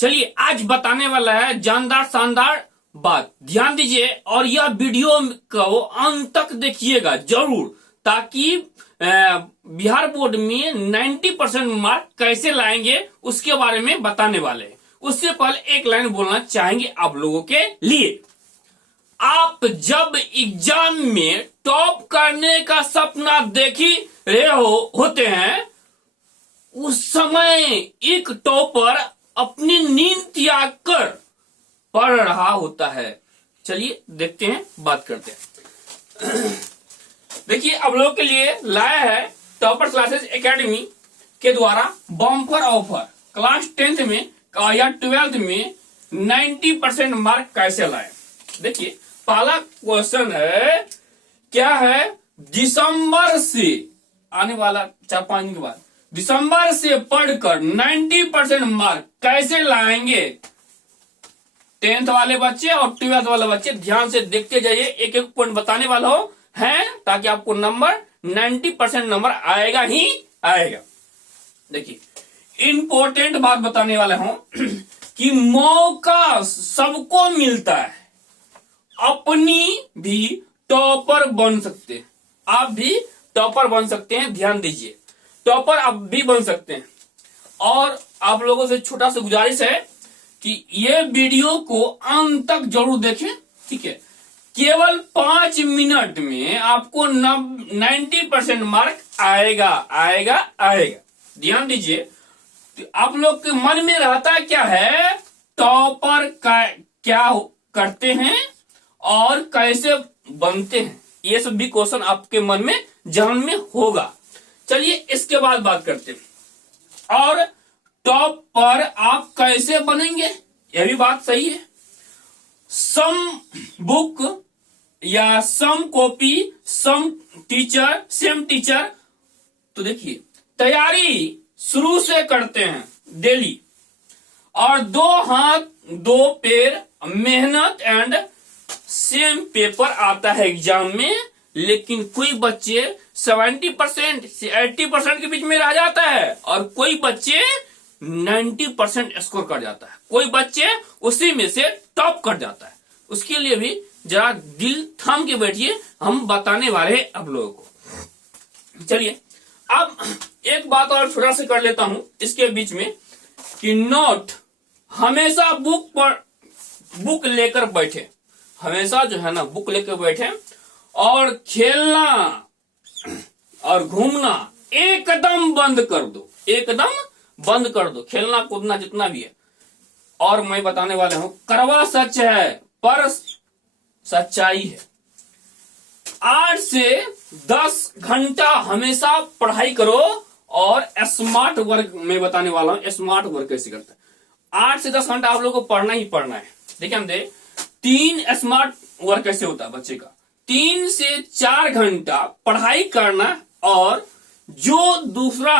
चलिए आज बताने वाला है जानदार शानदार बात। ध्यान दीजिए और यह वीडियो को अंत तक देखिएगा जरूर, ताकि बिहार बोर्ड में 90% मार्क कैसे लाएंगे उसके बारे में बताने वाले हैं। उससे पहले एक लाइन बोलना चाहेंगे आप लोगों के लिए। आप जब एग्जाम में टॉप करने का सपना देख ही रहे होते हैं, उस समय एक टॉपर अपनी नींद त्याग कर पढ़ रहा होता है। चलिए देखते हैं, बात करते हैं। देखिए आप लोगों के लिए लाया है टॉपर क्लासेस एकेडमी के द्वारा बम्पर ऑफर। क्लास 10th में या 12th में 90% मार्क कैसे लाए। देखिए पहला क्वेश्चन है, क्या है, दिसंबर से आने वाला 4-5 दिन के बाद दिसंबर से पढ़कर 90% मार्क कैसे लाएंगे। 10th वाले बच्चे और 12th वाले बच्चे ध्यान से देखते जाइए, एक एक पॉइंट बताने वाला हो है ताकि आपको नंबर 90% नंबर आएगा ही आएगा। देखिए इंपॉर्टेंट बात बताने वाला हूं कि मौका सबको मिलता है, अपनी भी टॉपर बन सकते हैं। आप भी टॉपर बन सकते हैं, ध्यान दीजिए, टॉपर आप भी बन सकते हैं। और आप लोगों से छोटा सा गुजारिश है कि ये वीडियो को अंत तक जरूर देखें, ठीक है। केवल 5 मिनट में आपको 90% मार्क आएगा आएगा आएगा। ध्यान दीजिए, तो आप लोग के मन में रहता है क्या है, टॉपर क्या करते हैं और कैसे बनते हैं, ये सब भी क्वेश्चन आपके मन में जहन में होगा। चलिए इसके बाद बात करते हैं। और टॉप पर आप कैसे बनेंगे, यह भी बात सही है। सम बुक या some copy some teacher same teacher. तो देखिए तैयारी शुरू से करते हैं डेली, और 2 हाथ 2 पैर मेहनत एंड सेम पेपर आता है एग्जाम में। लेकिन कोई बच्चे 70% से 80% के बीच में रह जाता है और कोई बच्चे 90% स्कोर कर जाता है, कोई बच्चे उसी में से टॉप कर जाता है। उसके लिए भी जरा दिल थाम के बैठिए, हम बताने वाले हैं आप लोगों को। चलिए अब एक बात और छोटा सा कर लेता हूं इसके बीच में कि नोट हमेशा बुक लेकर बैठे, हमेशा जो है ना बुक लेकर बैठे, और खेलना और घूमना एकदम बंद कर दो, एकदम बंद कर दो, खेलना कूदना जितना भी है। और मैं बताने वाला हूं, कड़वा सच है पर सच्चाई है। 8 से 10 घंटा हमेशा पढ़ाई करो, और स्मार्ट वर्क मैं बताने वाला हूं, स्मार्ट वर्क कैसे करता है। 8 से 10 घंटा आप लोगों को पढ़ना ही पढ़ना है। देखिए हम 3 स्मार्ट वर्क कैसे होता है बच्चे का। 3 से 4 घंटा पढ़ाई करना, और जो दूसरा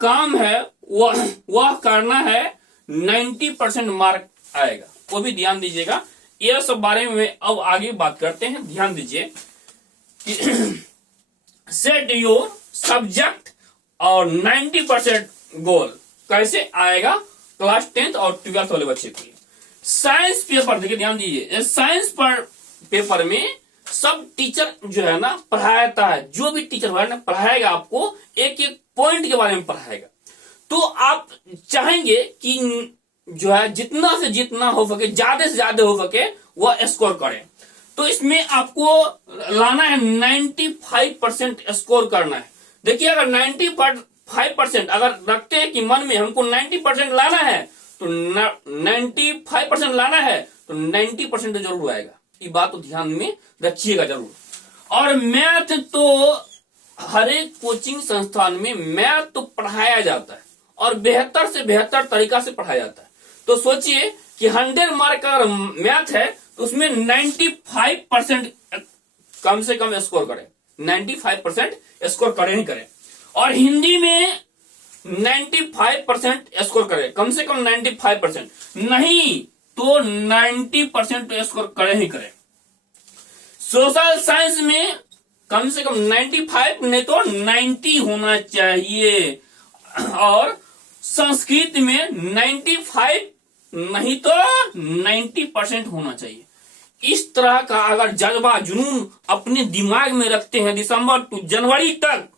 काम है वह करना है, 90% मार्क आएगा। वो भी ध्यान दीजिएगा, यह सब बारे में अब आगे बात करते हैं। ध्यान दीजिए कि सेट योर सब्जेक्ट और 90% गोल कैसे आएगा क्लास 10th और 12th वाले बच्चे के लिए। साइंस पेपर देखिए, ध्यान दीजिए, साइंस पेपर में सब टीचर जो है ना पढ़ाता है, जो भी टीचर है ना पढ़ाएगा, आपको एक एक पॉइंट के बारे में पढ़ाएगा। तो आप चाहेंगे कि जो है जितना से जितना हो सके, ज्यादा से ज्यादा हो सके, वह स्कोर करें। तो इसमें आपको लाना है 95% स्कोर करना है। देखिए अगर 95% अगर रखते हैं कि मन में हमको 90% लाना है, तो 95% लाना है तो 90% जरूर आएगा। ये बात तो ध्यान में रखिएगा जरूर। और मैथ तो हर एक कोचिंग संस्थान में मैथ तो पढ़ाया जाता है, और बेहतर से बेहतर तरीका से पढ़ाया जाता है। तो सोचिए कि 100 मार्क का अगर मैथ है तो उसमें 95% कम से कम स्कोर करें, 95% स्कोर करें ही करें। और हिंदी में 95% स्कोर करें, कम से कम 95%, नहीं तो 90% स्कोर करें ही करें। सोशल साइंस में कम से कम 95 नहीं तो 90 होना चाहिए, और संस्कृत में 95 नहीं तो 90% होना चाहिए। इस तरह का अगर जज्बा जुनून अपने दिमाग में रखते हैं दिसंबर टू जनवरी तक,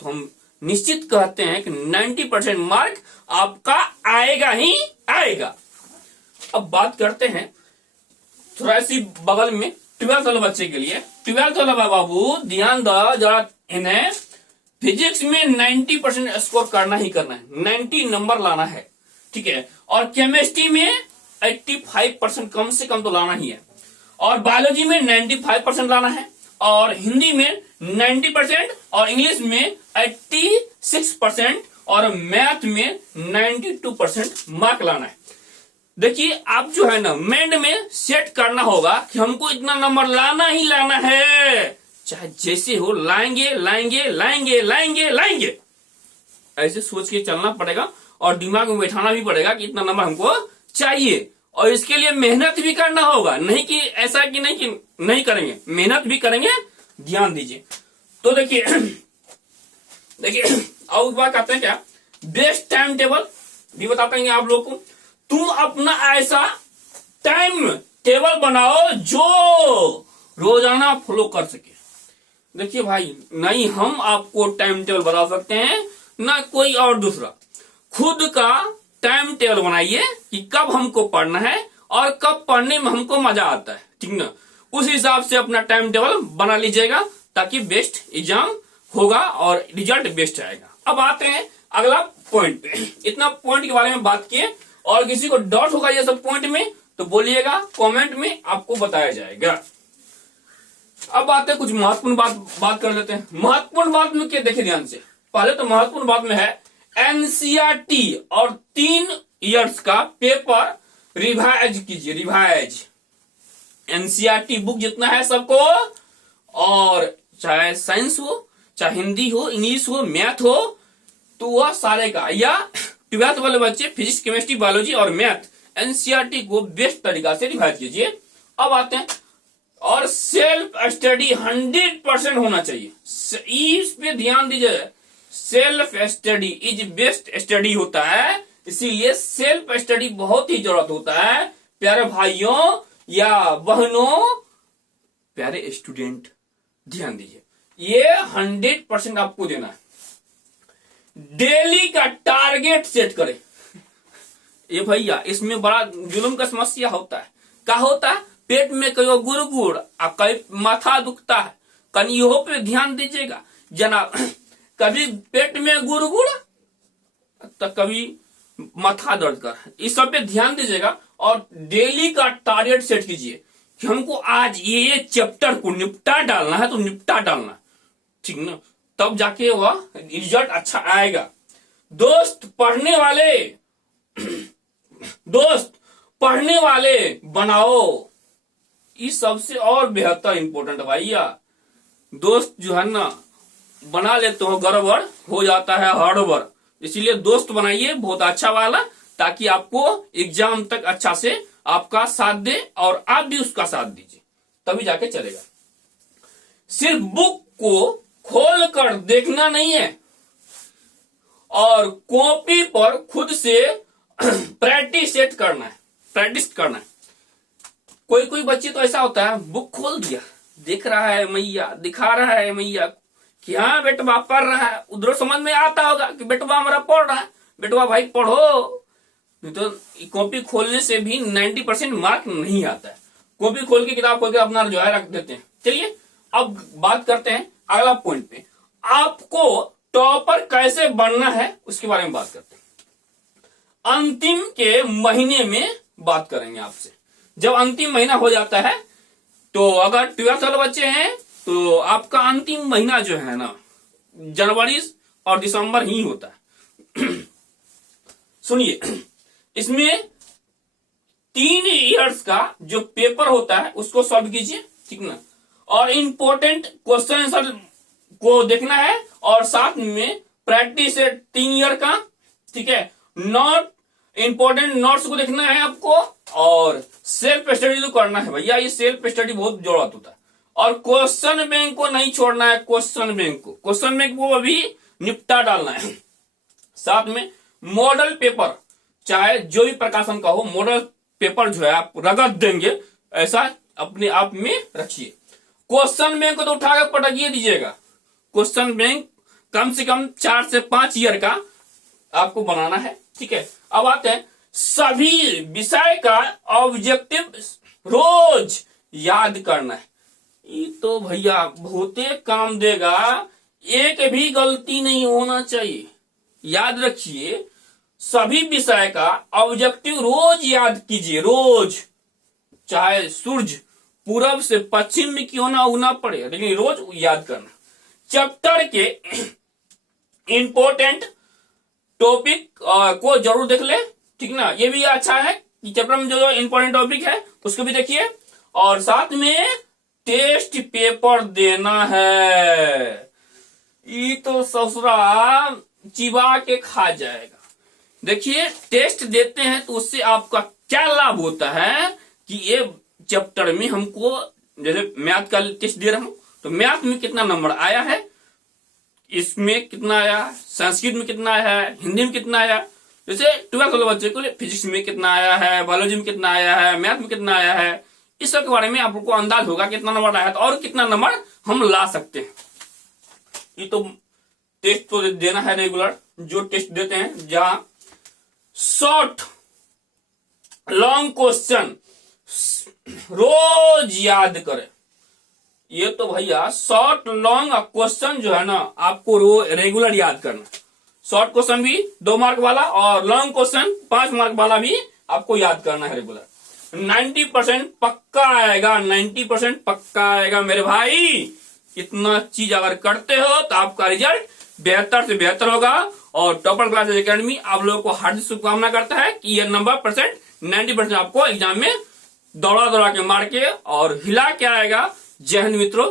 तो हम निश्चित कहते हैं कि 90% मार्क आपका आएगा ही आएगा। अब बात करते हैं थोड़ा सी बगल में 12th वाले बच्चे के लिए। 12th वाला बाबू ध्यान दो जरा, इन्हें फिजिक्स में 90% स्कोर करना ही करना है, 90 नंबर लाना है, ठीक है। और केमिस्ट्री में 85% कम से कम तो लाना ही है, और बायोलॉजी में 95% लाना है, और हिंदी में 90%, और इंग्लिश में 86%, और मैथ में 92% मार्क लाना है। देखिए आप जो है ना माइंड में सेट करना होगा कि हमको इतना नंबर लाना ही लाना है, चाहे जैसे हो, लाएंगे लाएंगे लाएंगे लाएंगे लाएंगे, ऐसे सोच के चलना पड़ेगा और दिमाग में बैठाना भी पड़ेगा कि इतना नंबर हमको चाहिए। और इसके लिए मेहनत भी करना होगा, नहीं कि ऐसा कि नहीं करेंगे, मेहनत भी करेंगे, ध्यान दीजिए। तो देखिए और बात करते हैं क्या, बेस्ट टाइम टेबल भी बताते हैं आप लोग को। तुम अपना ऐसा टाइम टेबल बनाओ जो रोजाना फॉलो कर सके। देखिए भाई, नहीं हम आपको टाइम टेबल बता सकते हैं ना कोई और दूसरा, खुद का टाइम टेबल बनाइए कि कब हमको पढ़ना है और कब पढ़ने में हमको मजा आता है, ठीक ना। उस हिसाब से अपना टाइम टेबल बना लीजिएगा ताकि बेस्ट एग्जाम होगा और रिजल्ट बेस्ट आएगा। अब आते हैं अगला पॉइंट पे। इतना पॉइंट के बारे में बात किए, और किसी को डाउट होगा ये सब पॉइंट में तो बोलिएगा, कमेंट में आपको बताया जाएगा। अब आते हैं कुछ महत्वपूर्ण बात कर लेते हैं। महत्वपूर्ण बात में क्या, देखिए ध्यान से, पहले तो महत्वपूर्ण बात में है एनसीईआरटी और 3 इयर्स का पेपर रिवाइज कीजिए। रिवाइज एनसीईआरटी बुक जितना है सबको, और चाहे साइंस हो, चाहे हिंदी हो, इंग्लिश हो, मैथ हो, तो वह सारे का, या 12th वाले बच्चे फिजिक्स, केमिस्ट्री, बायोलॉजी और मैथ, एनसीईआरटी को बेस्ट तरीका से रिवाइज कीजिए। अब आते हैं, और सेल्फ स्टडी 100% होना चाहिए, इस पे ध्यान दीजिए। Self study is best study होता है, इसीलिए सेल्फ स्टडी बहुत ही जरूरत होता है। प्यारे भाइयों या बहनों, प्यारे स्टूडेंट, ध्यान दीजिए, ये 100% आपको देना है। डेली का टारगेट सेट करें। ये भैया इसमें बड़ा जुल्म का समस्या होता है। क्या होता है, पेट में कई गुड़ कई माथा दुखता है, कनियों पे ध्यान दीजिएगा जनाब। कभी पेट में गुड़ तो कभी माथा दर्द कर, इस सब पे ध्यान दीजिएगा। और डेली का टारगेट सेट कीजिए कि हमको आज ये चैप्टर को निपटा डालना है, तो निपटा डालना, ठीक ना, तब जाके वह रिजल्ट अच्छा आएगा। दोस्त पढ़ने वाले बनाओ, इस सबसे और बेहतर इंपॉर्टेंट भैया। दोस्त जो है ना बना लेते हो गड़बड़ हो जाता है हड़बड़, इसीलिए दोस्त बनाइए बहुत अच्छा वाला, ताकि आपको एग्जाम तक अच्छा से आपका साथ दे और आप भी उसका साथ दीजिए, तभी जाके चलेगा। सिर्फ बुक को खोल कर देखना नहीं है, और कॉपी पर खुद से प्रैक्टिस सेट करना है, प्रैक्टिस करना है। कोई बच्चे तो ऐसा होता है, बुक खोल दिया, देख रहा है मैया, दिखा रहा है मैया कि हाँ बेटवा पढ़ रहा है, उधर समझ में आता होगा कि बेटवा हमारा पढ़ रहा है, बेटवा भाई पढ़ो। नहीं तो कॉपी खोलने से भी 90% मार्क नहीं आता है। कॉपी खोल के, किताब खोल के अपना जो है रख देते हैं। चलिए अब बात करते हैं अगला पॉइंट पे, आपको टॉपर कैसे बनना है उसके बारे में बात करते हैं। अंतिम के महीने में बात करेंगे आपसे। जब अंतिम महीना हो जाता है, तो अगर 12th वाले बच्चे हैं तो आपका अंतिम महीना जो है ना जनवरी और दिसंबर ही होता है। सुनिए, इसमें 3 इयर्स का जो पेपर होता है उसको सॉल्व कीजिए, ठीक ना, और इम्पोर्टेंट क्वेश्चन आंसर को देखना है, और साथ में प्रैक्टिस है 3 ईयर का, ठीक है। नोट इंपॉर्टेंट नोट्स को देखना है आपको, और सेल्फ स्टडी तो करना है भैया, ये सेल्फ स्टडी बहुत जरूरत होता है। और क्वेश्चन बैंक को नहीं छोड़ना है, क्वेश्चन बैंक को अभी निपटा डालना है। साथ में मॉडल पेपर चाहे जो भी प्रकाशन का हो, मॉडल पेपर जो है आप रगड़ देंगे, ऐसा अपने आप में रखिए। क्वेश्चन बैंक को तो उठा के पटकिए दीजिएगा। क्वेश्चन बैंक कम से कम 4 से 5 ईयर का आपको बनाना है, ठीक है। अब आते हैं सभी विषय का ऑब्जेक्टिव रोज याद करना है। ये तो भैया बहुते काम देगा, एक भी गलती नहीं होना चाहिए। याद रखिए, सभी विषय का ऑब्जेक्टिव रोज याद कीजिए, रोज। चाहे सूरज पूरब से पश्चिम में क्यों ना उगना पड़े, लेकिन रोज याद करना। चैप्टर के इंपॉर्टेंट टॉपिक को जरूर देख ले, ठीक ना। ये भी अच्छा है कि चैप्टर में जो इंपॉर्टेंट टॉपिक है उसको भी देखिए, और साथ में टेस्ट पेपर देना है। ये तो ससुरा चिबा के खा जाएगा। देखिए, टेस्ट देते हैं तो उससे आपका क्या लाभ होता है कि ये चैप्टर में हमको, जैसे मैथ का टेस्ट दे रहा हूं तो मैथ में कितना नंबर आया है, इसमें कितना आया, संस्कृत में कितना आया है, हिंदी में कितना आया। जैसे 12th वाले बच्चे को फिजिक्स में कितना आया है, बायोलॉजी में कितना आया है, मैथ में कितना आया है, इस सब के बारे में आपको अंदाज होगा कितना नंबर आया है, तो और कितना नंबर हम ला सकते हैं। ये तो टेस्ट तो देना है रेगुलर, जो टेस्ट देते हैं, जहां शॉर्ट लॉन्ग क्वेश्चन रोज याद करें। ये तो भैया शॉर्ट लॉन्ग क्वेश्चन जो है ना आपको रेगुलर याद करना। शॉर्ट क्वेश्चन भी 2 मार्क वाला और लॉन्ग क्वेश्चन 5 मार्क वाला भी आपको याद करना है रेगुलर। 90% पक्का आएगा, 90% पक्का आएगा मेरे भाई। इतना चीज अगर करते हो तो आपका रिजल्ट बेहतर से बेहतर होगा। और टॉपर क्लासेस एकेडमी आप लोगों को हार्दिक शुभकामना करता है कि यह नंबर परसेंट 90% आपको एग्जाम में दौड़ा दौड़ा के मार के और हिला के आएगा। जय हिंद मित्रों।